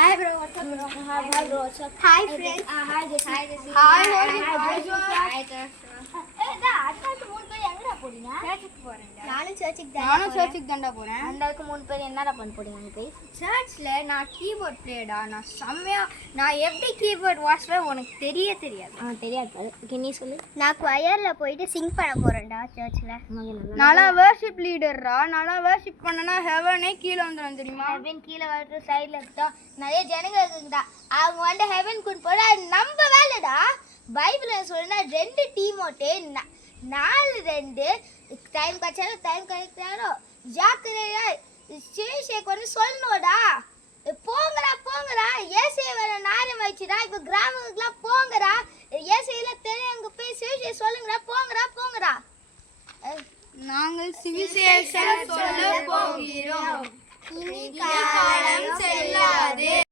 Hi bro, what's up bro? Hi bro, what's up? Hi friends. Hi Jesse. Hi Jesse. Hi Joshua. Joshua. Hi Joshua. ஏடா அக்காக்கு மூணு பேர் எங்கடா போறீங்க? சர்ச்சுக்கு போறேன்டா. நானும் சர்ச்சுக்கு தான்டா போறேன். அந்தாக்கு மூணு பேர் என்னடா பண்ண போறீங்க அங்க போய்? சர்ச்ல நான் கீபோர்ட் பிளேயர்டா. நான் செம்மையா நான் எப்படி கீபோர்ட் வாசிப்பேன் உனக்கு தெரியாது. தெரியாது பாரு. ஓகே நீ சொல்லு. நான் choirல போயிட்டு சிங் பண்ண போறேன்டா சர்ச்ல. நல்லா வர்ஷிப் லீடர்ரா. நல்லா வர்ஷிப் பண்ணனா ஹெவனே கீழ வந்துரும் தெரியுமா? ஹெவன் கீழ வர்ற சைடுல இருக்கா நிறைய ஜனங்க இருக்குடா. அவங்க வந்து ஹெவனுக்கு போற நம்ம வேலைடா. பைபிள்ல சொல்றா 2 டீமோட்டே 4:2 டைம் கச்சாரோ டைம் கரெக்டாரோ ஜாக்கிரதையா சுவிசேஷம் வந்து சொல்லணும்டா.